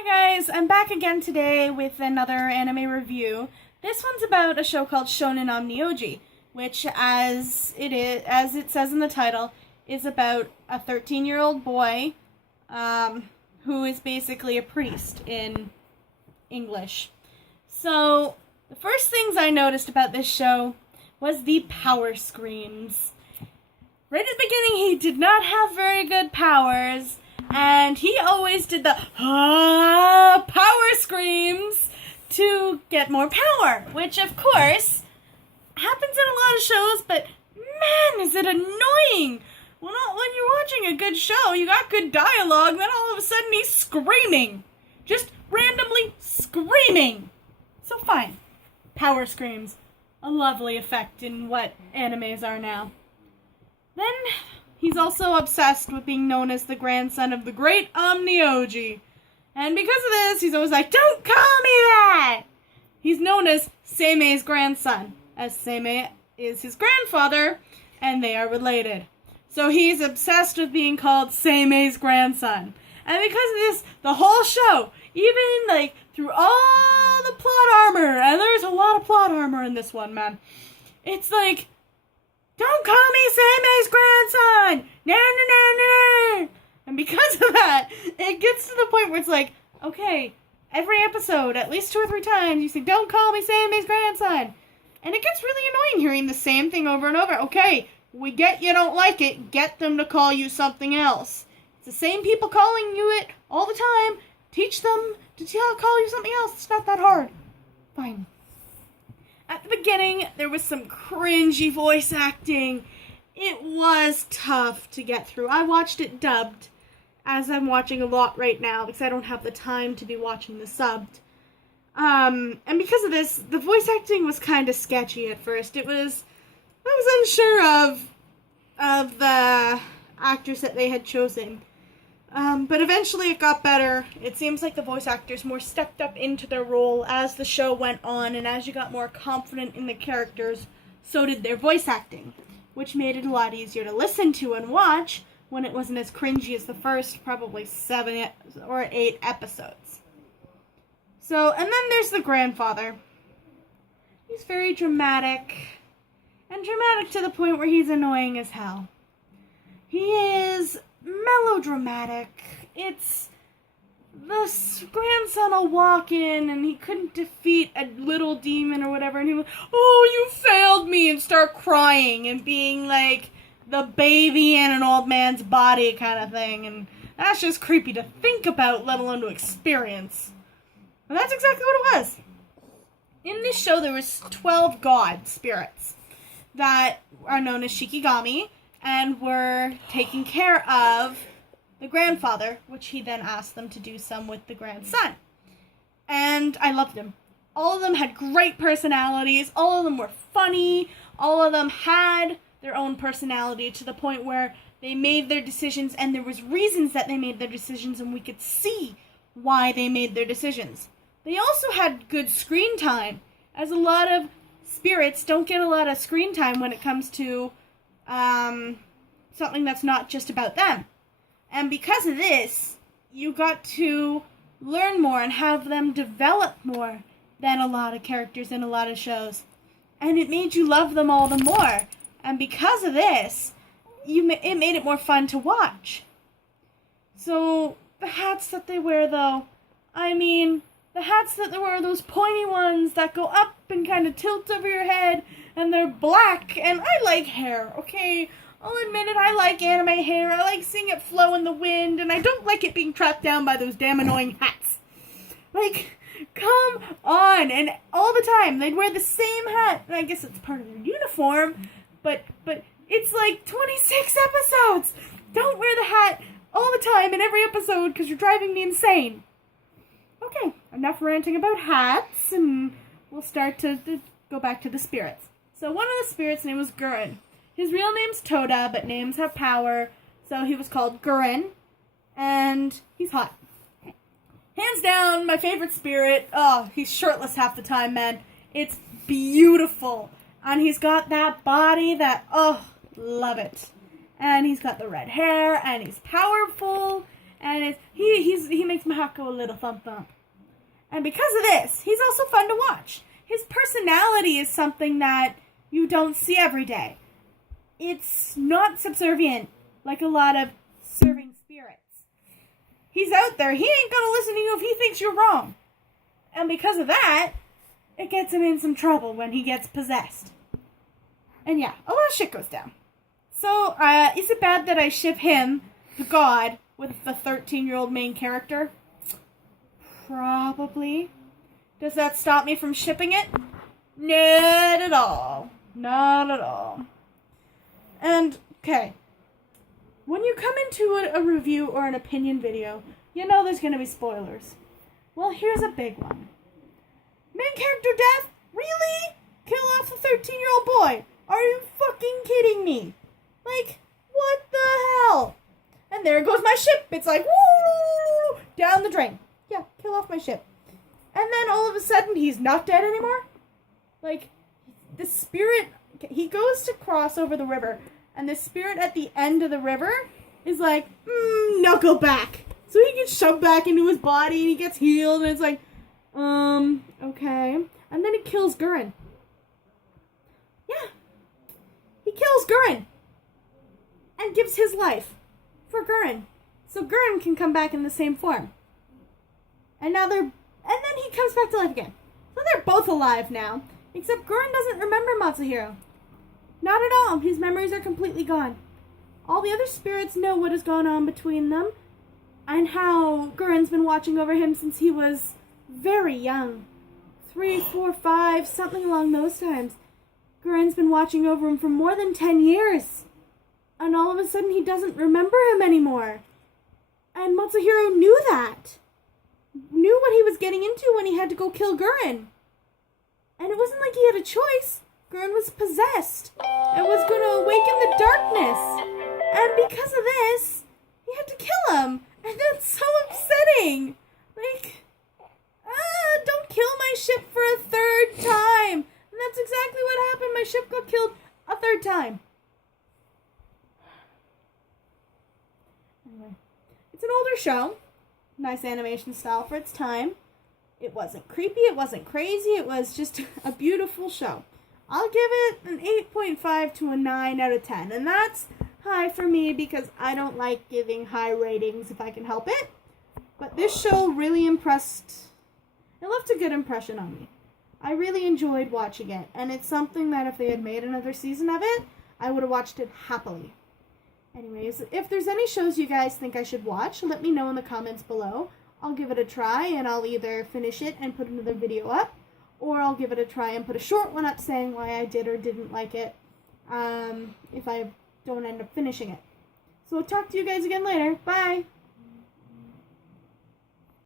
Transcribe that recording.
Hi guys, I'm back again today with another anime review. This one's about a show called Shounen Onmyouji, which as it says in the title, is about a 13-year-old boy who is basically a priest in English. So, the first things I noticed about this show was the power screams. Right at the beginning, he did not have very good powers, and he always did the power screams to get more power, which of course happens in a lot of shows, but man, is it annoying. Well, not when you're watching a good show, you got good dialogue, then all of a sudden he's screaming. Just randomly screaming. So fine. Power screams. A lovely effect in what animes are now. Then, he's also obsessed with being known as the grandson of the great Onmyouji. And because of this, he's always like, "Don't call me that!" He's known as Seimei's grandson, as Seimei is his grandfather, and they are related. So he's obsessed with being called Seimei's grandson. And because of this, the whole show, even through all the plot armor, and there's a lot of plot armor in this one, man, it's like, "Don't call me Seimei's grandson! No, no, no, no!" And because of that, it gets to the point where it's like, okay, every episode, at least 2 or 3 times, you say, "Don't call me Seimei's grandson!" And it gets really annoying hearing the same thing over and over. Okay, we get you don't like it, get them to call you something else. It's the same people calling you it all the time. Teach them to call you something else. It's not that hard. Fine. At the beginning, there was some cringy voice acting. It was tough to get through. I watched it dubbed, as I'm watching a lot right now, because I don't have the time to be watching the subbed. And because of this, the voice acting was kind of sketchy at first. I was unsure of the actors that they had chosen. But eventually it got better. It seems like the voice actors more stepped up into their role as the show went on, and as you got more confident in the characters, so did their voice acting, which made it a lot easier to listen to and watch when it wasn't as cringy as the first probably 7 or 8 episodes. So, and then there's the grandfather. He's very dramatic, and dramatic to the point where he's annoying as hell. He is melodramatic. It's the grandson will walk in and he couldn't defeat a little demon or whatever, and he was, "Oh, you failed me," and start crying and being like the baby in an old man's body kind of thing, and that's just creepy to think about, let alone to experience. But that's exactly what it was. In this show, there was 12 god spirits that are known as Shikigami, and were taking care of the grandfather, which he then asked them to do some with the grandson. And I loved them. All of them had great personalities, all of them were funny, all of them had their own personality to the point where they made their decisions, and there was reasons that they made their decisions, and we could see why they made their decisions. They also had good screen time, as a lot of spirits don't get a lot of screen time when it comes to something that's not just about them. And because of this, you got to learn more and have them develop more than a lot of characters in a lot of shows. And it made you love them all the more. And because of this, it made it more fun to watch. So, the hats that they wear, though, the hats that they wear are those pointy ones that go up and kind of tilt over your head, and they're black, and I like hair, okay? I'll admit it, I like anime hair, I like seeing it flow in the wind, and I don't like it being trapped down by those damn annoying hats. Come on! And all the time, they'd wear the same hat, and I guess it's part of their uniform, but it's 26 episodes! Don't wear the hat all the time in every episode, because you're driving me insane. Okay, enough ranting about hats, and we'll start to go back to the spirits. So one of the spirits' name was Gurren. His real name's Toda, but names have power, so he was called Gurren, and he's hot. Hands down, my favorite spirit. Oh, he's shirtless half the time, man. It's beautiful. And he's got that body that, oh, love it. And he's got the red hair, and he's powerful, And he makes my heart go a little thump thump. And because of this, he's also fun to watch. His personality is something that you don't see every day. It's not subservient like a lot of serving spirits. He's out there. He ain't gonna listen to you if he thinks you're wrong. And because of that, it gets him in some trouble when he gets possessed. And yeah, a lot of shit goes down. So, is it bad that I ship him, the god, with the 13-year-old main character? Probably. Does that stop me from shipping it? Not at all. Not at all. And, okay. When you come into a review or an opinion video, you know there's going to be spoilers. Well, here's a big one. Main character death? Really? Kill off the 13-year-old boy? Are you fucking kidding me? Like, what the hell? And there goes my ship. It's like, woo, down the drain. Yeah, kill off my ship. And then all of a sudden, he's not dead anymore? Like, the spirit, he goes to cross over the river, and the spirit at the end of the river is like, knuckle back. So he gets shoved back into his body, and he gets healed, and it's like, okay. And then he kills Gurren. Yeah. He kills Gurren. And gives his life for Gurren. So Gurren can come back in the same form. And now and then he comes back to life again. So they're both alive now. Except Gurren doesn't remember Matsuhiro. Not at all. His memories are completely gone. All the other spirits know what has gone on between them. And how Gurren's been watching over him since he was very young. 3, 4, 5, something along those times. Gurren's been watching over him for more than 10 years. And all of a sudden he doesn't remember him anymore. And Matsuhiro knew that. Knew what he was getting into when he had to go kill Gurren. And it wasn't like he had a choice. Gurren was possessed. And was going to awaken the darkness. And because of this, he had to kill him. And that's so upsetting. Like, don't kill my ship for a third time. And that's exactly what happened. My ship got killed a third time. Anyway, it's an older show. Nice animation style for its time. It wasn't creepy, it wasn't crazy, it was just a beautiful show. I'll give it an 8.5 to a 9 out of 10. And that's high for me because I don't like giving high ratings if I can help it. But this show really impressed. It left a good impression on me. I really enjoyed watching it. And it's something that if they had made another season of it, I would have watched it happily. Anyways, if there's any shows you guys think I should watch, let me know in the comments below. I'll give it a try, and I'll either finish it and put another video up, or I'll give it a try and put a short one up saying why I did or didn't like it, if I don't end up finishing it. So I'll talk to you guys again later. Bye!